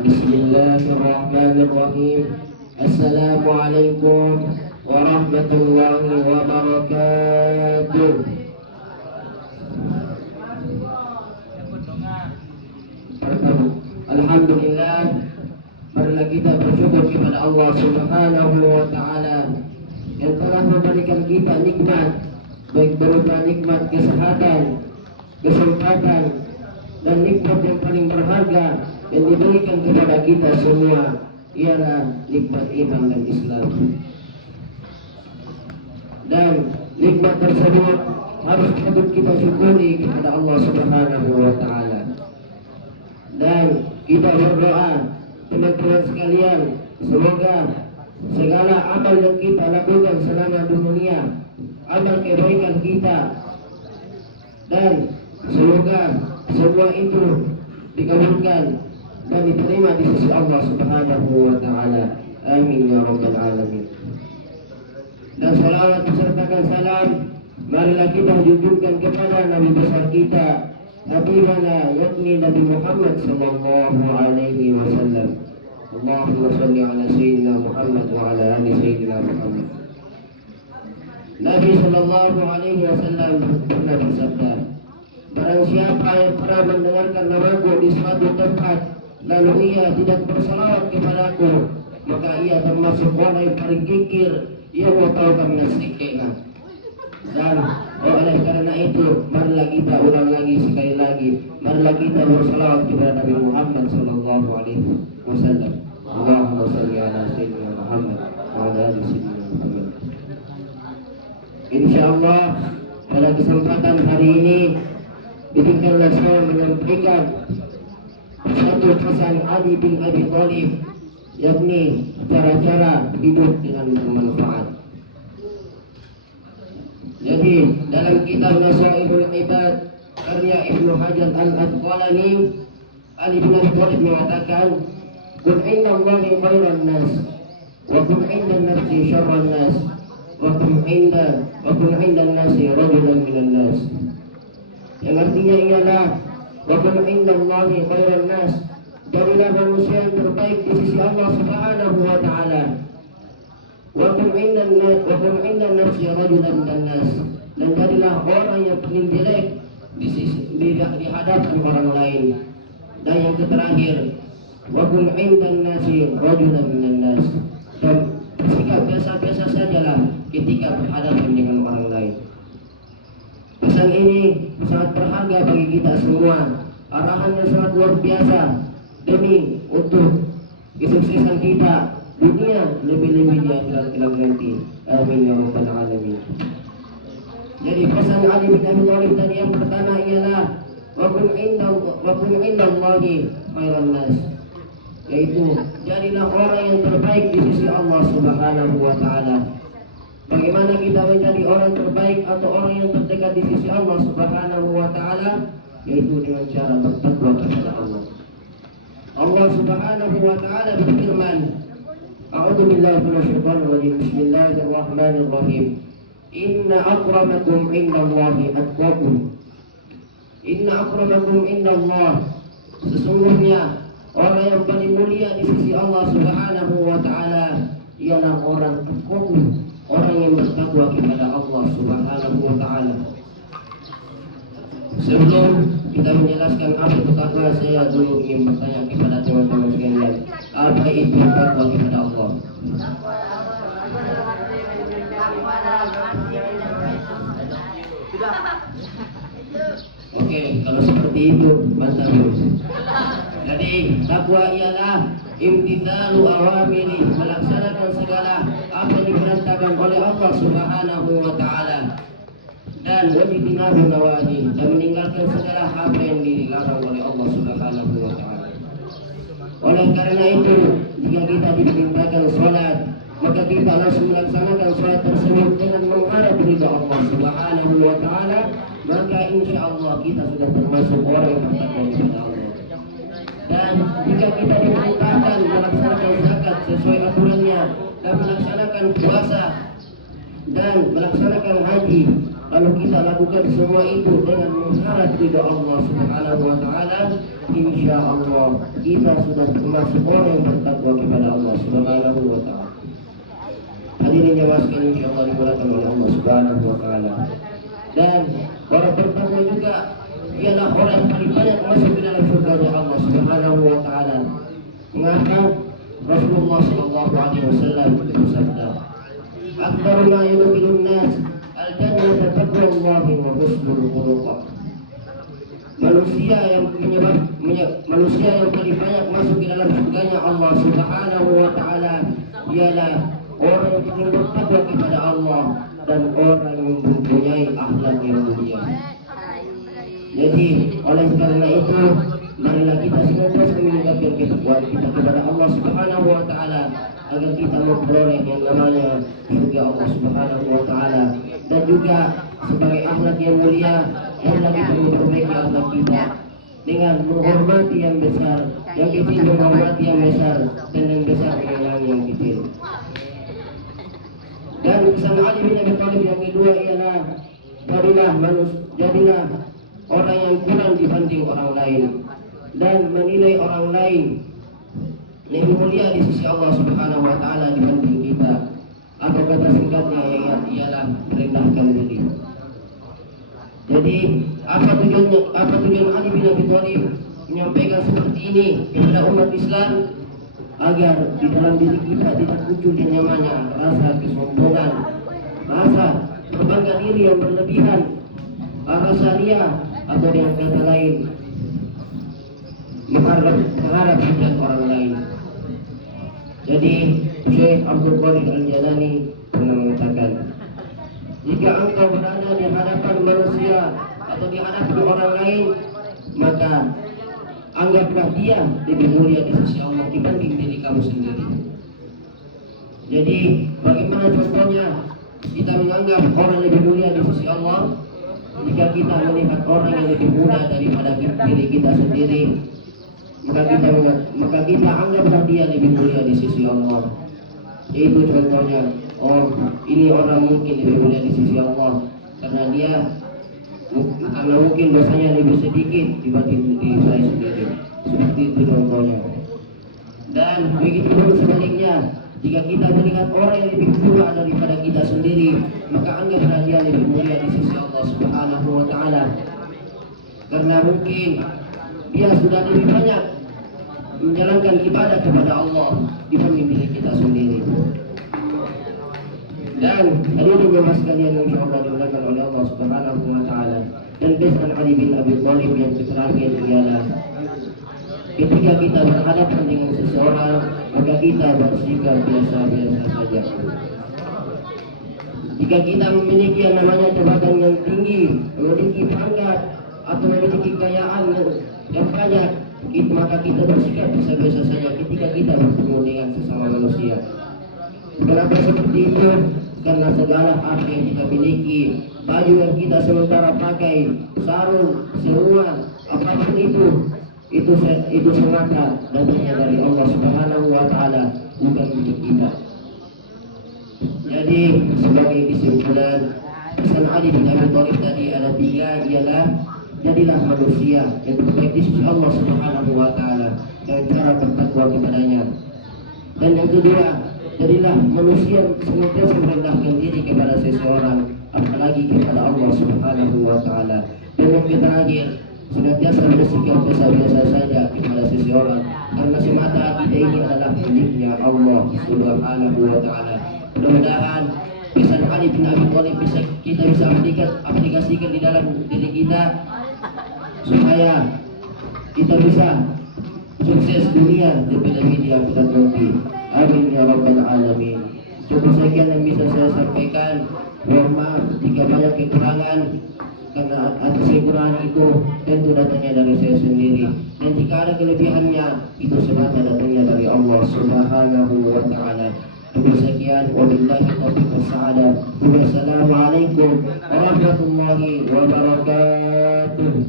Bismillahirrahmanirrahim. Assalamualaikum warahmatullahi wabarakatuh. Alhamdulillah, marilah kita bersyukur kepada Allah Subhanahu wa Ta'ala yang telah memberikan kita nikmat, baik berupa nikmat kesehatan, kesempatan, dan nikmat yang paling berharga yang diberikan kepada kita semua, ialah nikmat iman dan Islam. Dan nikmat tersebut harus patut kita syukuri kepada Allah Subhanahu wa Ta'ala. Dan kita berdoa, teman-teman sekalian, semoga segala amal yang kita lakukan selama dunia, amal kebaikan kita, dan semoga semua itu dikabulkan dan diterima di sisi Allah Subhanahu wa Ta'ala. Amin ya rabbal alamin. Dan salawat besertakan salam marilah kita junjungkan kepada Nabi besar kita, Habibana yakni Nabi Muhammad sallallahu alaihi wasallam. Allahumma salli ala sayyidina Muhammad wa ala ali sayyidina Muhammad. Nabi sallallahu alaihi wasallam pernah bersabda, barang siapa yang pernah mendengarkan namaku di suatu tempat lalu ia tidak bersalawat kepadaku, maka ia termasuk orang yang paling kikir yang membatalkan sedikitnya. Dan oleh karena itu, marilah kita ulang lagi sekali lagi, marilah kita bersalawat kepada Nabi Muhammad sallallahu alaihi wasallam. Allahumma shalli ala sayyidina Muhammad wa ala ali sayyidina Muhammad. Insyaallah pada kesempatan hari ini izinkanlah saya menyampaikan satu pesan Ali bin Abi Thalib, yakni cara-cara hidup dengan bermanfaat. Jadi dalam kitab Nasaihul Ibad karya Ibnu Hajar Al-Asqalani, Ali bin Abi Thalib mengatakan, "Qul inna Allahi khairan nas, wa qul inna nafsi syarran nas, wa qul inna nasi rajulan minan nas." Yang artinya ialah, wa qul inna Allahi khairan nas, jadilah manusia yang terbaik di sisi Allah Subhanahu wa Ta'ala. Wa qul inna nafsi rajulan minan nas, dan jadilah orang yang paling jelek di hadapan orang lain. Dan yang terakhir, wa qul inna nasi rajulan minan nas, dan bersikap biasa-biasa sajalah ketika berhadapan dengan orang lain. Pesan ini sangat berharga bagi kita semua, arahan yang sangat luar biasa demi untuk kesuksesan kita dunia, lebih-lebih di akhirat kelak nanti. Amin ya rabbal alamin. Jadi pesan Ali bin Abi Thalib tadi yang pertama ialah wa qul inna Allahi khairan nas, yaitu jadilah orang yang terbaik di sisi Allah Subhanahu wa Ta'ala. Bagaimana kita menjadi orang terbaik atau orang yang terdekat di sisi Allah Subhanahu wa Ta'ala? Yaitu dengan cara bertakwa kepada Allah. Allah Subhanahu wa Ta'ala berfirman, A'udzu billahi minasyaitonir rajim. Bismillahirrahmanirrahim. Inna akramakum indallahi atqakum. Inna akramakum indallah, sesungguhnya orang yang paling mulia di sisi Allah Subhanahu wa Ta'ala ialah orang atqakum, orang yang bertakwa kepada Allah Subhanahu wa Ta'ala. Sebelum kita menjelaskan apa itu takwa, saya dulu ingin bertanya kepada teman-teman sekalian, apa itu takwa kepada Allah? Oke, kalau seperti itu mantap. Jadi takwa ialah imtithalu awamiri, melaksanakan segala apa yang diperintahkan oleh Allah Subhanahu wa Ta'ala, dan wajibinahu nawahi, dan meninggalkan segala apa yang dilarang oleh Allah Subhanahu wa Ta'ala. Oleh karena itu, jika kita diperintahkan sholat, maka kita langsung melaksanakan sholat tersebut dengan mengharap ridha Allah Subhanahu wa Ta'ala, maka insya Allah kita sudah termasuk orang yang bertakwa kepada Allah. Dan jika kita diperintahkan melaksanakan zakat sesuai aturannya, dan melaksanakan puasa dan melaksanakan haji, Kalau kita lakukan semua itu dengan mengharap ridha Allah Subhanahu wa taala, insya Allah kita sudah termasuk orang yang bertakwa kepada Allah Subhanahu wa taala. Hadirin jamaah sekalian, insya Allah dimulakan oleh Allah Subhanahu wa taala. Dan orang bertakwa juga ialah orang yang paling banyak masuk ke dalam surga Allah Subhanahu wa taala. Mengapa Rasulullah sallallahu alaihi wasallam bersabda, "Aktsarul ma yudkhilun nas al-jannah taqwallahi wa husnul khuluq." Manusia yang paling banyak masuk ke dalam surganya Allah Subhanahu wa taala ialah orang yang bertakwa kepada Allah dan orang yang mempunyai akhlak yang mulia. Jadi oleh karena itu, marilah kita senantiasa meningkatkan ketakwaan kita kepada Allah Subhanahu wa taala agar kita memperoleh yang namanya surga Allah Subhanahu wa taala, dan juga sebagai akhlak yang mulia yang lagi perlu memperbaiki akhlak kita dengan menghormati yang besar, yang kecil menghormati yang besar, dan yang besar mengenang yang kecil. Dan pesan Ali bin Abi Thalib yang kedua ialah jadilah orang yang kurang dibanding orang lain dan menilai orang lain lebih mulia di sisi Allah Subhanahu wa taala dibanding kita, atau kata singkatnya ialah merendahkan diri. Jadi apa tujuan Ali bin Abi Thalib menyampaikan seperti ini kepada umat Islam? Agar di dalam diri kita tidak muncul yang namanya rasa kesombongan, rasa berbangga diri yang berlebihan, rasa ria, atau dengan kata lain mengharap hujat orang lain. Jadi Syekh Abdul Qadir Al-Jalani pernah mengatakan, jika engkau berada di hadapan manusia atau di hadapan orang lain, maka anggaplah dia lebih mulia di sisi Allah dibanding diri kamu sendiri. Jadi bagaimana contohnya kita menganggap orang lebih mulia di sisi Allah? Jika kita melihat orang yang lebih mulia daripada diri kita sendiri, maka kita anggaplah dia lebih mulia di sisi Allah. Itu contohnya, oh ini orang mungkin lebih mulia di sisi Allah karena mungkin dosanya lebih sedikit dibanding diri saya sendiri. Seperti itu contohnya. Dan begitu pun sebaliknya, jika kita melihat orang yang lebih tua daripada kita sendiri, maka anggaplah dia lebih mulia di sisi Allah Subhanahu wa taala. Karena mungkin dia sudah lebih banyak menjalankan ibadah kepada Allah dibanding diri kita sendiri. Dan hadirin jemaah sekalian yang insyaallah dimuliakan oleh Allah Subhanahu wa taala. Dan pesan Ali bin Abi Thalib yang terakhir ialah, ketika kita berhadapan dengan seseorang, maka kita bersikap biasa-biasa saja. Jika kita memiliki yang namanya jabatan yang tinggi, memiliki pangkat atau memiliki kekayaan yang banyak, maka kita bersikap biasa-biasa saja ketika kita bertemu dengan sesama manusia. Kenapa seperti itu? Karena segala apa yang kita miliki, baju yang kita sementara pakai, sarung, seruan, apapun itu semata datangnya dari Allah Subhanahu wa taala, bukan untuk kita. Jadi sebagai kesimpulan, pesan Ali bin Abi Thalib tadi ada 3, ialah jadilah manusia yang terbaik di sisi Allah Subhanahu wa taala dengan cara bertakwa kepadanya. Dan yang kedua, jadilah manusia yang senantiasa merendahkan diri kepada seseorang, apalagi kepada Allah Subhanahu wa taala. Dan yang terakhir, senantiasa bersikap biasa-biasa saja kepada seseorang, karena semata kita ini adalah miliknya Allah Subhanahu wa taala. Mudah-mudahan pesan Ali bin Abi Thalib kita bisa aplikasikan di dalam diri kita, supaya kita bisa sukses dunia lebih-lebih di akhirat nanti. Amin ya rabbal alamin. Cukup sekian yang bisa saya sampaikan. Mohon maaf jika banyak kekurangan, karena atas kekurangan itu tentu datangnya dari saya sendiri, dan jika ada kelebihannya itu semata datangnya dari Allah Subhanahu wa taala. Cukup sekian, wabillahi taufiq wassalam. Wassalamualaikum warahmatullahi wabarakatuh.